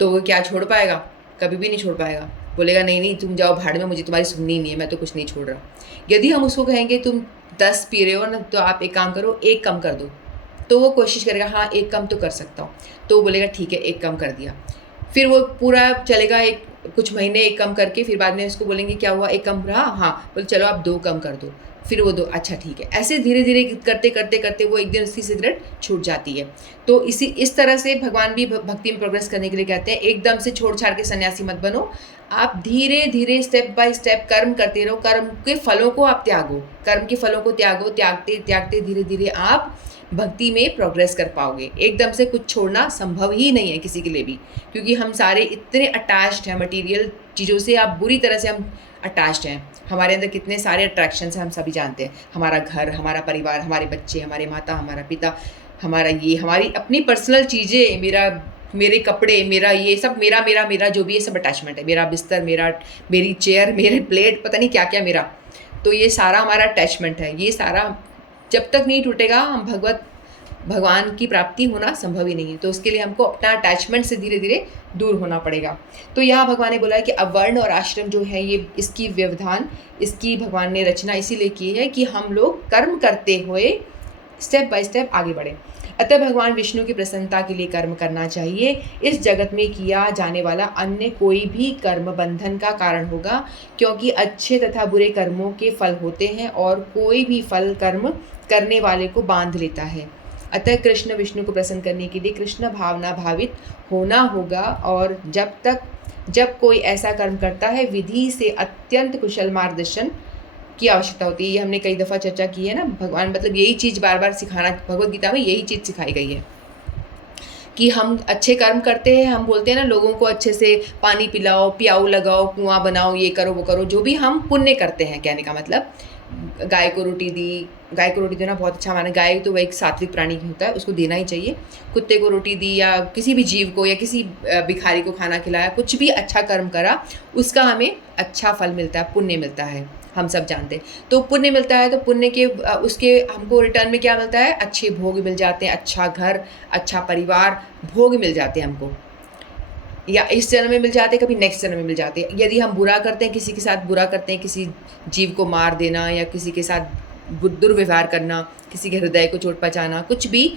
तो वो क्या छोड़ पाएगा? कभी भी नहीं छोड़ पाएगा। बोलेगा नहीं नहीं तुम जाओ भाड़ में, मुझे तुम्हारी सुननी नहीं है, मैं तो कुछ नहीं छोड़ रहा। यदि हम उसको कहेंगे तुम 10 पी रहे हो ना, तो आप एक काम करो, 1 कम कर दो, तो वो कोशिश करेगा हाँ 1 कम तो कर सकता हूँ, तो वो बोलेगा ठीक है 1 कम कर दिया। फिर वो पूरा चलेगा कुछ महीने 1 कम करके, फिर बाद में उसको बोलेंगे क्या हुआ 1 कम रहा, हाँ बोले चलो आप 2 कम कर दो, फिर वो 2, अच्छा ठीक है। ऐसे धीरे धीरे करते करते करते वो एक दिन उसकी सिगरेट छूट जाती है। तो इस तरह से भगवान भी भक्ति में प्रोग्रेस करने के लिए कहते हैं एकदम से छोड़ छाड़ के सन्यासी मत बनो, आप धीरे धीरे स्टेप बाय स्टेप कर्म करते रहो, कर्म के फलों को आप त्यागो, कर्म के फलों को त्यागो, त्यागते त्यागते धीरे धीरे आप भक्ति में प्रोग्रेस कर पाओगे। एकदम से कुछ छोड़ना संभव ही नहीं है किसी के लिए भी, क्योंकि हम सारे इतने अटैच्ड हैं मटेरियल चीज़ों से, आप बुरी तरह से हम अटैच्ड हैं। हमारे अंदर कितने सारे अट्रैक्शंस हैं हम सभी जानते हैं, हमारा घर, हमारा परिवार, हमारे बच्चे, हमारे माता, हमारा पिता, हमारा ये, हमारी अपनी पर्सनल चीज़ें, मेरे कपड़े, मेरा ये सब, मेरा जो भी ये सब अटैचमेंट है, मेरा बिस्तर, मेरी चेयर, मेरे प्लेट, पता नहीं क्या क्या मेरा, तो ये सारा हमारा अटैचमेंट है। ये सारा जब तक नहीं टूटेगा हम भगवान की प्राप्ति होना संभव ही नहीं है। तो उसके लिए हमको अपना अटैचमेंट से धीरे धीरे दूर होना पड़ेगा। तो यहाँ भगवान ने बोला है कि अवर्ण और आश्रम जो है ये इसकी व्यवधान, इसकी भगवान ने रचना इसीलिए की है कि हम लोग कर्म करते हुए स्टेप बाय स्टेप आगे बढ़ें। अतः भगवान विष्णु की प्रसन्नता के लिए कर्म करना चाहिए। इस जगत में किया जाने वाला अन्य कोई भी कर्म बंधन का कारण होगा, क्योंकि अच्छे तथा बुरे कर्मों के फल होते हैं और कोई भी फल कर्म करने वाले को बांध लेता है। अतः कृष्ण विष्णु को प्रसन्न करने के लिए कृष्ण भावना भावित होना होगा, और जब कोई ऐसा कर्म करता है विधि से अत्यंत कुशल मार्गदर्शन की आवश्यकता होती है। ये हमने कई दफ़ा चर्चा की है ना, भगवान मतलब यही चीज़ बार बार सिखाना, भगवद गीता में यही चीज़ सिखाई गई है कि हम अच्छे कर्म करते हैं, हम बोलते हैं ना लोगों को अच्छे से पानी पिलाओ, प्याऊ लगाओ, कुआं बनाओ, ये करो वो करो, जो भी हम पुण्य करते हैं, कहने का मतलब गाय को रोटी दी, गाय को रोटी देना बहुत अच्छा माना, गाय तो वह एक सात्विक प्राणी होता है, उसको देना ही चाहिए। कुत्ते को रोटी दी, या किसी भी जीव को, या किसी भिखारी को खाना खिलाया, कुछ भी अच्छा कर्म करा उसका हमें अच्छा फल मिलता है, पुण्य मिलता है, हम सब जानते हैं। तो पुण्य मिलता है, तो पुण्य के उसके हमको रिटर्न में क्या मिलता है, अच्छे भोग मिल जाते हैं, अच्छा घर, अच्छा परिवार, भोग मिल जाते हैं हमको, या इस जन्म में मिल जाते हैं, कभी नेक्स्ट जन्म में मिल जाते हैं। यदि हम बुरा करते हैं, किसी के साथ बुरा करते हैं, किसी जीव को मार देना, या किसी के साथ दुर्व्यवहार करना, किसी के हृदय को चोट पहुंचाना, कुछ भी,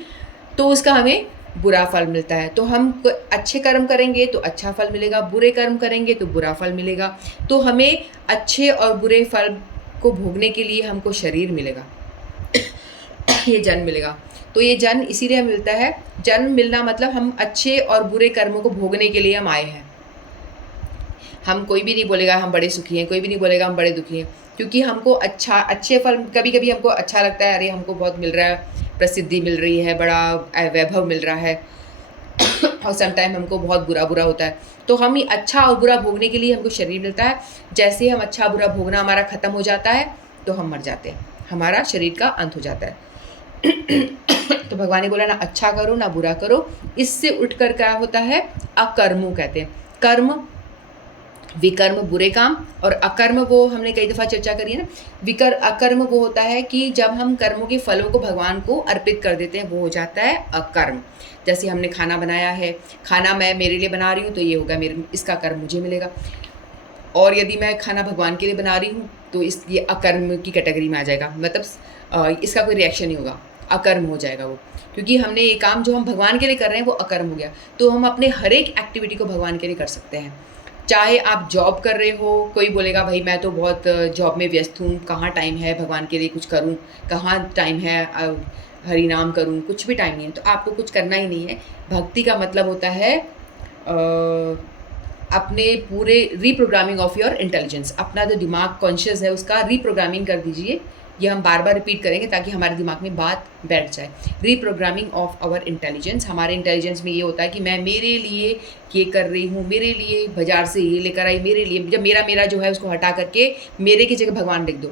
तो उसका हमें बुरा फल मिलता है। तो हम अच्छे कर्म करेंगे तो अच्छा फल मिलेगा, बुरे कर्म करेंगे तो बुरा फल मिलेगा। तो हमें अच्छे और बुरे फल को भोगने के लिए हमको शरीर मिलेगा ये जन्म मिलेगा। तो ये जन्म इसीलिए मिलता है, जन्म मिलना मतलब हम अच्छे और बुरे कर्मों को भोगने के लिए हम आए हैं। हम कोई भी नहीं बोलेगा हम बड़े सुखी हैं, कोई भी नहीं बोलेगा हम बड़े दुखी हैं, क्योंकि हमको अच्छे फल कभी कभी हमको अच्छा लगता है, अरे हमको बहुत मिल रहा है, प्रसिद्धि मिल रही है, बड़ा वैभव मिल रहा है और सम टाइम हमको बहुत बुरा बुरा होता है। तो हम ही अच्छा और बुरा भोगने के लिए हमको शरीर मिलता है। जैसे ही हम अच्छा बुरा भोगना हमारा ख़त्म हो जाता है तो हम मर जाते हैं, हमारा शरीर का अंत हो जाता है। तो भगवान ने बोला ना अच्छा करो ना बुरा करो। इससे उठकर क्या होता है, अकर्मों कहते हैं। कर्म, विकर्म बुरे काम, और अकर्म वो हमने कई दफ़ा चर्चा करी है ना। अकर्म वो होता है कि जब हम कर्मों के फलों को भगवान को अर्पित कर देते हैं, वो हो जाता है अकर्म। जैसे हमने खाना बनाया है, खाना मैं मेरे लिए बना रही हूँ तो ये होगा मेरे, इसका कर्म मुझे मिलेगा। और यदि मैं खाना भगवान के लिए बना रही हूँ तो ये अकर्म की कैटेगरी में आ जाएगा, मतलब इसका कोई रिएक्शन नहीं होगा, अकर्म हो जाएगा वो, क्योंकि हमने ये काम जो हम भगवान के लिए कर रहे हैं वो अकर्म हो गया। तो हम अपने हर एक एक्टिविटी को भगवान के लिए कर सकते हैं। चाहे आप जॉब कर रहे हो, कोई बोलेगा भाई मैं तो बहुत जॉब में व्यस्त हूँ, कहाँ टाइम है भगवान के लिए कुछ करूँ, कहाँ टाइम है हरि नाम करूँ, कुछ भी टाइम नहीं है। तो आपको कुछ करना ही नहीं है। भक्ति का मतलब होता है अपने पूरे रीप्रोग्रामिंग ऑफ योर इंटेलिजेंस, अपना जो दिमाग कॉन्शियस है उसका रीप्रोग्रामिंग कर दीजिए। ये हम बार बार रिपीट करेंगे ताकि हमारे दिमाग में बात बैठ जाए। रीप्रोग्रामिंग ऑफ आवर इंटेलिजेंस, हमारे इंटेलिजेंस में ये होता है कि मैं मेरे लिए ये कर रही हूँ, मेरे लिए बाजार से ये लेकर आई, मेरे लिए, जब मेरा जो है उसको हटा करके मेरे की जगह भगवान लिख दो।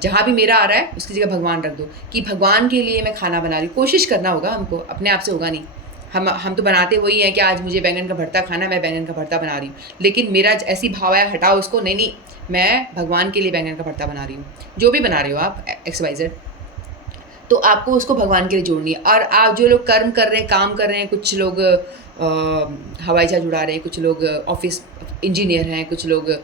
जहाँ भी मेरा आ रहा है उसकी जगह भगवान रख दो, कि भगवान के लिए मैं खाना बना रही हूँ। कोशिश करना होगा हमको, अपने आप से होगा नहीं। हम तो बनाते वही हैं कि आज मुझे बैंगन का भरता खाना, मैं बैंगन का भरता बना रही हूँ, लेकिन मेरा ऐसी भाव है हटाओ उसको, नहीं मैं भगवान के लिए बैंगन का भरता बना रही हूँ। जो भी बना रहे हो आप XYZ, तो आपको उसको भगवान के लिए जोड़नी है। और आप जो लोग कर्म कर रहे हैं, काम कर रहे हैं, कुछ लोग हवाई जहाज उड़ा रहे हैं, कुछ लोग ऑफिस इंजीनियर हैं, कुछ लोग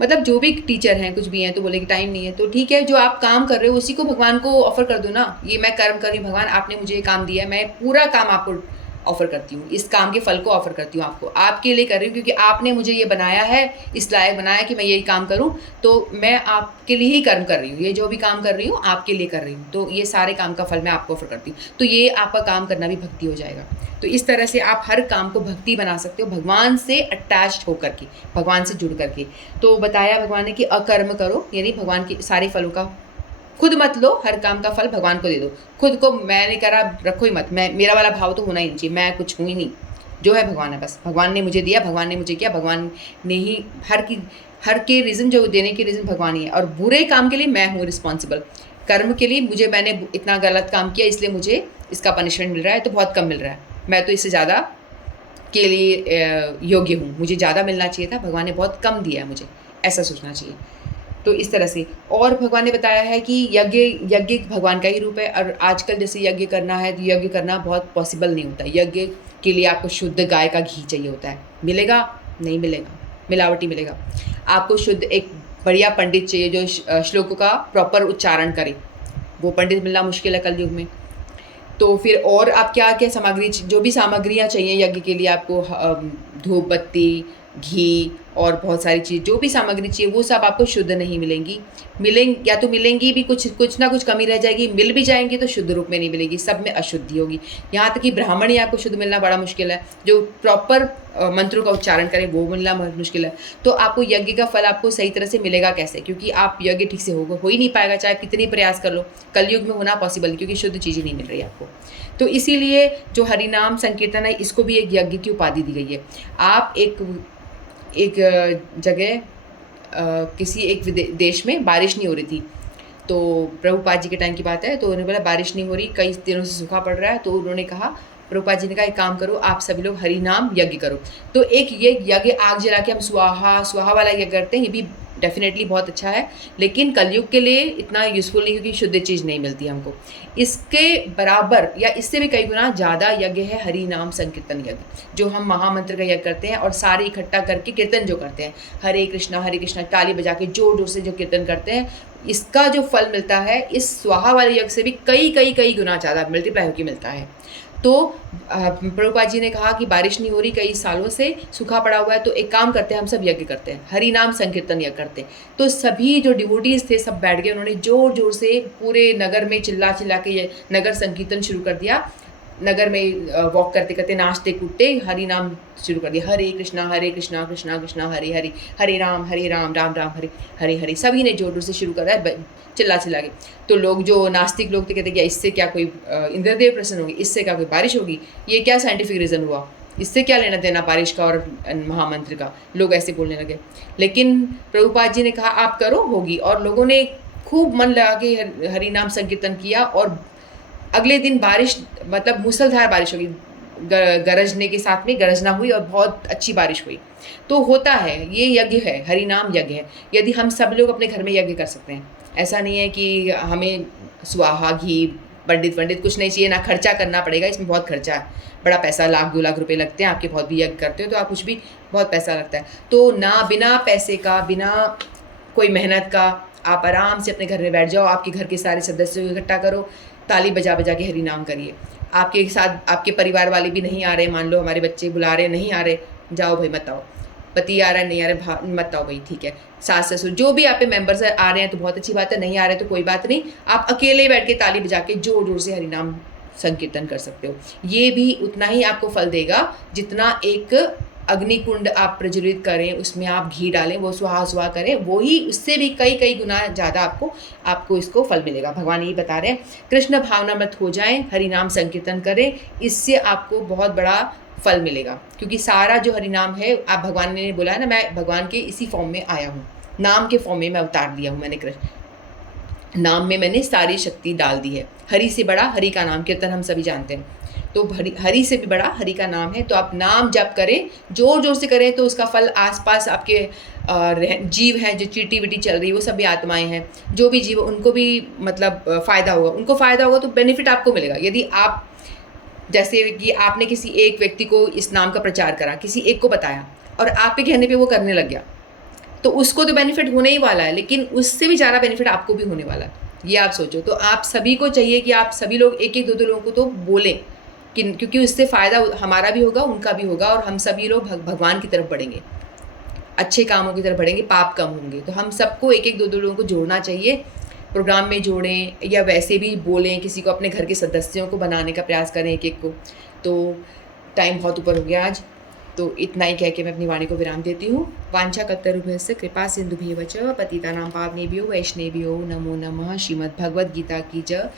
मतलब जो भी टीचर हैं, कुछ भी हैं, तो बोले कि टाइम नहीं है, तो ठीक है, जो आप काम कर रहे हो उसी को भगवान को ऑफर कर दो ना। ये मैं कर्म कर रही हूँ, भगवान आपने मुझे ये काम दिया है, मैं पूरा काम आपको ऑफ़र करती हूँ, इस काम के फल को ऑफ़र करती हूँ आपको, आपके लिए कर रही हूँ, क्योंकि आपने मुझे ये बनाया है, इस लायक बनाया कि मैं यही काम करूँ, तो मैं आपके लिए ही कर्म कर रही हूँ। ये जो भी काम कर रही हूँ आपके लिए कर रही हूँ, तो ये सारे काम का फल मैं आपको ऑफ़र करती हूँ। तो ये आपका काम करना भी भक्ति हो जाएगा। तो इस तरह से आप हर काम को भक्ति बना सकते हो, भगवान से अटैच्ड होकर के, भगवान से जुड़ करके। तो बताया भगवान ने कि अकर्म करो, यानी भगवान के सारे फलों का खुद मत लो, हर काम का फल भगवान को दे दो। खुद को मैं नहीं करा रखो ही मत, मैं, मेरा वाला भाव तो होना ही नहीं चाहिए, मैं कुछ हूँ ही नहीं, जो है भगवान है बस। भगवान ने मुझे दिया, भगवान ने मुझे किया, भगवान ने ही हर के रीज़न, जो देने के रीज़न भगवान ही है। और बुरे काम के लिए मैं हूँ रिस्पॉन्सिबल। कर्म के लिए मैंने इतना गलत काम किया, इसलिए मुझे इसका पनिशमेंट मिल रहा है, तो बहुत कम मिल रहा है, मैं तो इससे ज़्यादा के लिए योग्य हूँ, मुझे ज़्यादा मिलना चाहिए था, भगवान ने बहुत कम दिया है मुझे, ऐसा सोचना चाहिए। तो इस तरह से। और भगवान ने बताया है कि यज्ञ भगवान का ही रूप है। और आजकल जैसे यज्ञ करना है तो यज्ञ करना बहुत पॉसिबल नहीं होता। यज्ञ के लिए आपको शुद्ध गाय का घी चाहिए होता है, मिलेगा? नहीं मिलेगा, मिलावटी मिलेगा। आपको शुद्ध एक बढ़िया पंडित चाहिए जो श्लोकों का प्रॉपर उच्चारण करे, वो पंडित मिलना मुश्किल है कलयुग में। तो फिर और आप क्या क्या सामग्री, जो भी सामग्रियाँ चाहिए यज्ञ के लिए आपको, धूप बत्ती, घी और बहुत सारी चीज़, जो भी सामग्री चाहिए वो सब आपको शुद्ध नहीं मिलेंगी। या तो मिलेंगी भी, कुछ ना कुछ कमी रह जाएगी, मिल भी जाएंगी तो शुद्ध रूप में नहीं मिलेगी, सब में अशुद्धि होगी। यहाँ तक कि ब्राह्मण ही आपको शुद्ध मिलना बड़ा मुश्किल है, जो प्रॉपर मंत्रों का उच्चारण करें वो मिलना मुश्किल है। तो आपको यज्ञ का फल आपको सही तरह से मिलेगा कैसे? क्योंकि आप यज्ञ ठीक से हो ही नहीं पाएगा, चाहे कितनी प्रयास कर लो, कलयुग में होना पॉसिबल, क्योंकि शुद्ध चीज़ें नहीं मिल रही आपको। तो इसीलिए जो हरिनाम संकीर्तन है, इसको भी एक यज्ञ की उपाधि दी गई है। आप एक जगह किसी एक देश में बारिश नहीं हो रही थी, तो प्रभुपाद जी के टाइम की बात है, तो उन्होंने बोला बारिश नहीं हो रही, कई दिनों से सूखा पड़ रहा है। तो उन्होंने कहा, प्रभुपाद जी ने कहा एक काम करो, आप सभी लोग हरि नाम यज्ञ करो। तो एक ये यज्ञ आग जला के हम स्वाहा वाला यज्ञ करते हैं, ये भी डेफिनेटली बहुत अच्छा है, लेकिन कलयुग के लिए इतना यूज़फुल नहीं, क्योंकि शुद्ध चीज़ नहीं मिलती हमको। इसके बराबर या इससे भी कई गुना ज़्यादा यज्ञ है हरि नाम संकीर्तन यज्ञ, जो हम महामंत्र का यज्ञ करते हैं और सारे इकट्ठा करके कीर्तन जो करते हैं, हरे कृष्णा ताली बजा के जोर जोर से जो कीर्तन करते हैं, इसका जो फल मिलता है इस स्वाहा वाले यज्ञ से भी कई गुना ज़्यादा मल्टीप्लाई होकर मिलता है। तो प्रभुपाद जी ने कहा कि बारिश नहीं हो रही कई सालों से, सूखा पड़ा हुआ है, तो एक काम करते हैं, हम सब यज्ञ करते हैं, हरि नाम संकीर्तन यज्ञ करते हैं। तो सभी जो डिवोटीज थे सब बैठ गए, उन्होंने जोर जोर से पूरे नगर में चिल्ला चिल्ला के ये नगर संकीर्तन शुरू कर दिया। नगर में वॉक करते करते, नाचते कूदते हरि नाम शुरू कर दिया, हरे कृष्णा कृष्णा कृष्णा हरे हरे, हरे राम राम राम हरे हरे हरे। सभी ने जोर जोर से शुरू करा है, चिल्ला चिल्ला के। तो लोग जो नास्तिक लोग थे कहते क्या इससे क्या कोई इंद्रदेव प्रसन्न होगी, इससे क्या कोई बारिश होगी, ये क्या साइंटिफिक रीज़न हुआ, इससे क्या लेना देना बारिश का और महामंत्र का, लोग ऐसे बोलने लगे। लेकिन प्रभुपाद जी ने कहा आप करो, होगी। और लोगों ने खूब मन लगा के हरि नाम संकीर्तन किया, और अगले दिन बारिश, मतलब मूसलधार बारिश होगी, गरजने के साथ में गरजना हुई और बहुत अच्छी बारिश हुई। तो होता है, ये यज्ञ है, हरि नाम यज्ञ है। यदि हम सब लोग अपने घर में यज्ञ कर सकते हैं, ऐसा नहीं है कि हमें स्वाहा घी पंडित कुछ नहीं चाहिए, ना खर्चा करना पड़ेगा, इसमें बहुत खर्चा है, बड़ा पैसा, 1-2 लाख रुपए लगते हैं। आपके बहुत भी यज्ञ करते हो तो आप कुछ भी बहुत पैसा लगता है। तो ना बिना पैसे का, बिना कोई मेहनत का, आप आराम से अपने घर में बैठ जाओ, आपके घर के सारे सदस्यों को इकट्ठा करो, ताली बजा बजा के हरि नाम करिए। आपके साथ आपके परिवार वाले भी नहीं आ रहे, मान लो हमारे बच्चे बुला रहे नहीं आ रहे, जाओ भाई मत आओ, पति आ रहा है नहीं आ रहे मत आओ भाई, ठीक है, सास ससुर जो भी आप पे मेंबर्स आ रहे हैं तो बहुत अच्छी बात है, नहीं आ रहे तो कोई बात नहीं, आप अकेले बैठ के ताली बजा के जोर जोर से हरि नाम संकीर्तन कर सकते हो। ये भी उतना ही आपको फल देगा जितना एक अग्निकुंड आप प्रज्वलित करें, उसमें आप घी डालें, वो सुहा करें, वो ही उससे भी कई गुना ज़्यादा आपको इसको फल मिलेगा। भगवान यही बता रहे हैं, कृष्ण भावना मत हो जाएं, हरि नाम संकीर्तन करें, इससे आपको बहुत बड़ा फल मिलेगा। क्योंकि सारा जो हरि नाम है, आप भगवान ने बोला है ना, मैं भगवान के इसी फॉर्म में आया हूँ, नाम के फॉर्म में मैं अवतार लिया हूँ, मैंने कृष्ण नाम में मैंने सारी शक्ति डाल दी है। हरि से बड़ा हरि का नाम, कीर्तन हम सभी जानते हैं, तो हरि से भी बड़ा हरि का नाम है। तो आप नाम जप करें, जोर जोर से करें, तो उसका फल आसपास आपके जीव हैं जो चीटी विटी चल रही है, वो सभी आत्माएं हैं, जो भी जीव, उनको भी मतलब फ़ायदा होगा, उनको फ़ायदा होगा तो बेनिफिट आपको मिलेगा। यदि आप, जैसे कि आपने किसी एक व्यक्ति को इस नाम का प्रचार करा, किसी एक को बताया और आपके कहने पे वो करने लग गया, तो उसको तो बेनिफिट होने ही वाला है, लेकिन उससे भी ज़्यादा बेनिफिट आपको भी होने वाला है, ये आप सोचो। तो आप सभी को चाहिए कि आप सभी लोग एक दो लोगों को तो बोलें, क्योंकि उससे फ़ायदा हमारा भी होगा, उनका भी होगा, और हम सभी लोग भगवान की तरफ बढ़ेंगे, अच्छे कामों की तरफ बढ़ेंगे, पाप कम होंगे। तो हम सबको एक दो लोगों को जोड़ना चाहिए, प्रोग्राम में जोड़ें या वैसे भी बोलें, किसी को अपने घर के सदस्यों को बनाने का प्रयास करें एक को। तो टाइम बहुत ऊपर हो गया आज, तो इतना ही कह के मैं अपनी वाणी को विराम देती हूँ। वांछा कल्पतरुभ्यश्च कृपा सिंधुभ्येव च पतितानां पावनेभ्यो वैष्णवेभ्यो नमो नमः। श्रीमद् भगवद गीता की जय।